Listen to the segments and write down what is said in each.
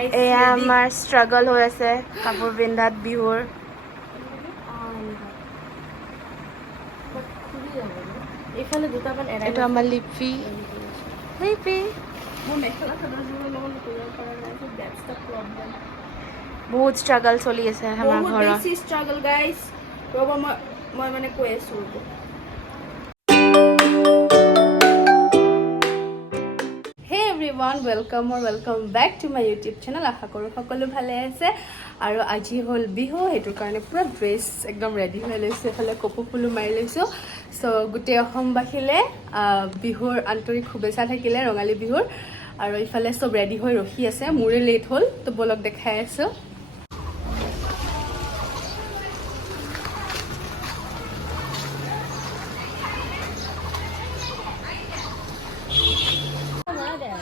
এয়া আমাৰ ষ্ট্ৰাগল হৈ আছে কাপোৰ পিন্ধাত বিহুৰ। এইফালে দুটামান এৰাই এইটো আমাৰ লিপি। লিপি মোৰ মেখেলা চাদৰযোৰৰ লগত কৰিব পৰা নাই, দ্যাটছ দ্য প্ৰব্লেম। বহুত ষ্ট্ৰাগল চলি আছে আমাৰ বহুত ঘৰত। বেছি ষ্ট্ৰাগল গাইজ। ৰ'ব মই মানে কৈ আছোঁ ৰ'ব। Hey everyone, welcome back to my YouTube channel. আশা কৰোঁ সকলো ভালে আছে। আৰু আজি হ'ল বিহু, সেইটোৰ কাৰণে পূৰা ড্ৰেছ একদম ৰেডি হৈ লৈছোঁ। এইফালে কপৌ ফুলো মাৰি লৈছোঁ। চ' গোটেই অসমবাসীলে বিহুৰ আন্তৰিক শুভেচ্ছা থাকিলে, ৰঙালী বিহুৰ। আৰু ইফালে চব ৰেডি হৈ ৰখি আছে, মোৰে লেট হ'ল তো বলক দেখাই আছোঁ।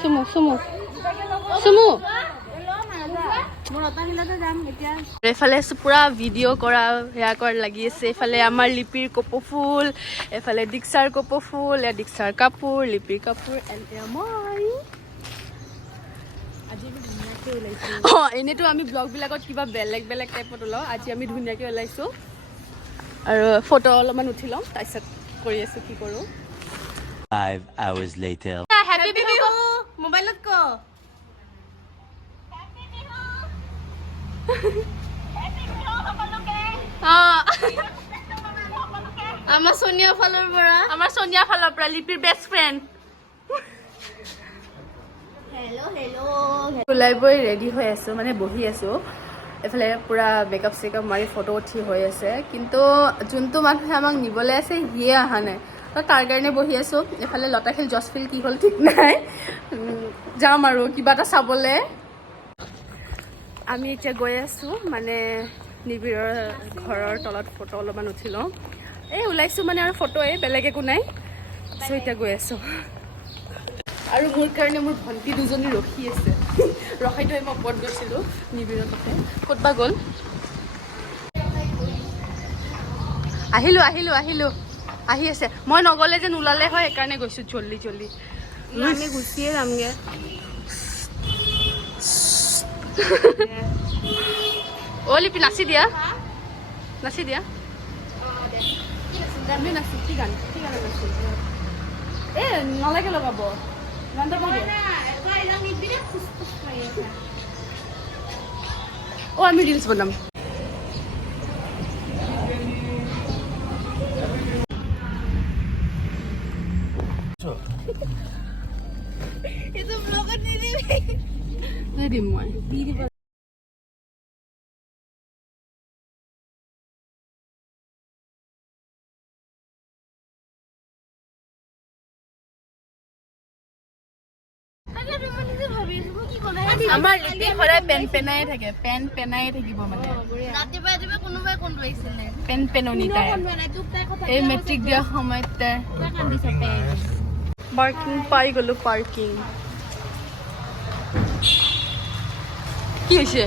চুমু চুমু চুমু এইফালে পুৰা ভিডিঅ' কৰা সেয়া কৰা লাগি আছে। এইফালে আমাৰ লিপিৰ কপৌ ফুল, এইফালে দীক্ষাৰ কপৌ ফুল, এয়া দীক্ষাৰ কাপোৰ, লিপিৰ কাপোৰ, মই এনেইতো আমি ব্লগবিলাকত কিবা বেলেগ বেলেগ টাইপত ওলাওঁ, আজি আমি ধুনীয়াকৈ ওলাইছোঁ। আৰু ফটো অলপমান উঠি লওঁ, তাৰপিছত কৰি আছোঁ কি কৰোঁ। 5 hours later. হেপী বিহু মোবাইলত ক। আমাৰ সোনিয়া ফালৰ পৰা লিপিৰ বেষ্ট ফ্ৰেণ্ড। ওলাই বৈ ৰেডি হৈ আছোঁ, মানে বহি আছোঁ। এইফালে পূৰা মেকআপ চেকআপ মাৰি ফটো উঠি হৈ আছে, কিন্তু যোনটো মানুহে আমাক নিবলৈ আছে সিয়ে অহা নাই, তো তাৰ কাৰণে বহি আছোঁ। এইফালে লতাশিল জছফিল কি হ'ল ঠিক নাই, যাম আৰু কিবা এটা চাবলৈ। আমি এতিয়া গৈ আছোঁ, মানে নিবিৰৰ ঘৰৰ তলত ফটো অলপমান উঠি লওঁ। এই ওলাইছোঁ মানে আৰু ফটোৱে, বেলেগ একো নাই। চ' এতিয়া গৈ আছোঁ। আৰু মোৰ কাৰণে মোৰ ভণ্টি দুজনী ৰখি আছে। ৰখাই থৈ মই ওপৰত গৈছিলোঁ নিবিৰৰ তাতে, ক'তবা গ'ল। আহিলোঁ আহি আছে। মই নগ'লে যে নোলালে হয়, সেইকাৰণে গৈছোঁ জল্দি। আমি গুচিয়ে যামগৈ। অ' লিপি নাচি দিয়া। আমি নাচি কি গান নাচি নালাগে লগাব। আমি ৰিলচ বনাম। দিম মই। আমাৰ লিপি সদায় পেনাই থাকিব মানে। পেননি তাই এই মেট্ৰিক দিয়া সময়ত পাৰ্কিং পাই গ'লো। পাৰ্কিং কি হৈছে?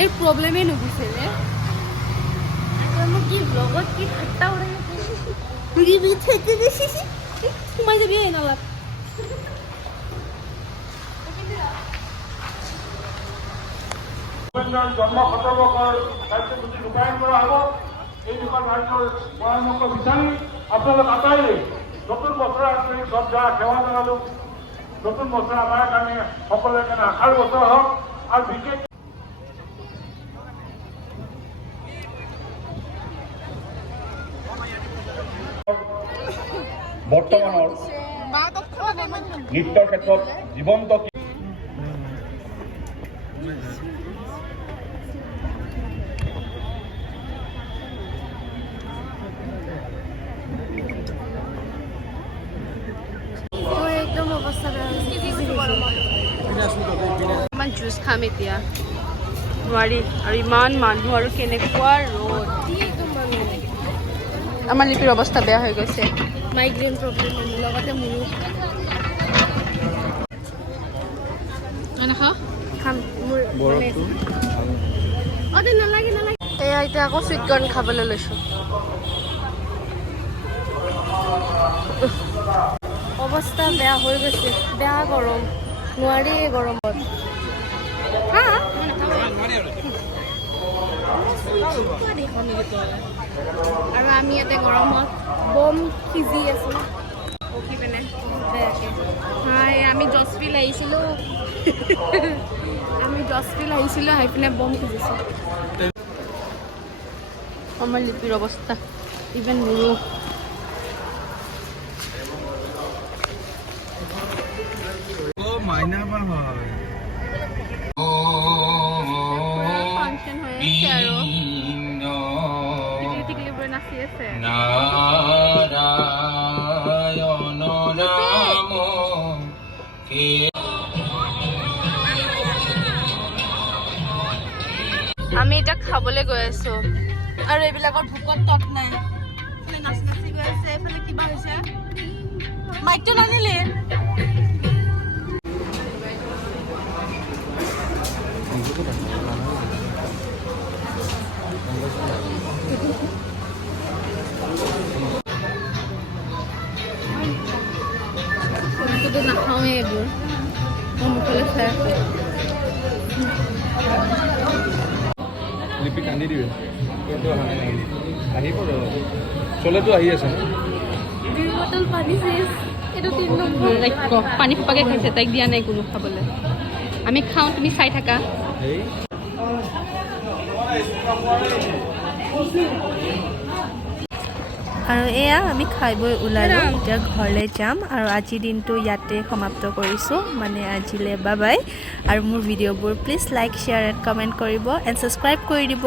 এই প্ৰব্লেমেই নুগুছে ৰে। কি ব্লগত কি ঠাট্টা সোমাই যাবি নালাগ। জন্ম শতবৰ্ষৰ কাৰ্যসূচী ৰূপায়ণ কৰা হ'ব। এই দুখন ৰাজ্যৰ পৰামৰ্শ বিচাৰি আপোনালোক আটাইয়ে নতুন বছৰ আন্তৰিক শ্ৰদ্ধা সেৱা জনালোঁ। নতুন বছৰ আমাৰ কাৰণে সকলোৰে কাৰণে আশাৰ বছৰ হওক। আৰু বিশেষ বৰ্তমানৰ নৃত্যৰ ক্ষেত্ৰত জীৱন্ত একদম অৱস্থা বেয়া হৈছে। ইমান জুচ খাম এতিয়া নোৱাৰি, আৰু ইমান মানুহ আৰু কেনেকুৱা ৰ'দ। আমাৰ লিপিৰ অৱস্থা বেয়া হৈ গৈছে। মাইগ্ৰেইন প্ৰব্লেম লগতে মোৰো। খাম মোৰ নালাগে। এয়া এতিয়া আকৌ চুইট কৰ্ণ খাবলৈ লৈছোঁ। অৱস্থা বেয়া হৈ গৈছে, বেয়া গৰম। নোৱাৰি গৰমত আৰু আমি ইয়াতে গৰমত বম সিজি আছো উঠি পিনে হয় আমি জছফিল আহিছিলোঁ আহি পিনে বম সিজিছোঁ আমাৰ লিপিৰ অৱস্থা ইভেন মোৰো ফাংচন হৈ আছে আৰু টিকলিবোৰে নাচি আছে আমি এতিয়া খাবলৈ গৈ আছো আৰু এইবিলাকৰ ভোকত তত নাই নাচি নাচি গৈ আছে এইফালে কিবা হৈছে মাইকটো নানিলে নাখাওঁৱে এইবোৰ মই মুখলৈ খাই আছো লিপি কান্দি দিবি কিন্তু অহা নাই আহিব চলেতো আহি আছে পানী খোপাকে খাইছে তাইক দিয়া নাই কোনো খাবলৈ আমি খাওঁ তুমি চাই থাকা আৰু এয়া আমি খাই বৈ ওলালোঁ এতিয়া ঘৰলৈ যাম আৰু আজিৰ দিনটো ইয়াতে সমাপ্ত কৰিছোঁ মানে আজিলৈ বাই বাই আৰু মোৰ ভিডিঅ'বোৰ please like share and comment কৰিব এণ্ড ছাবস্ক্ৰাইব কৰি দিব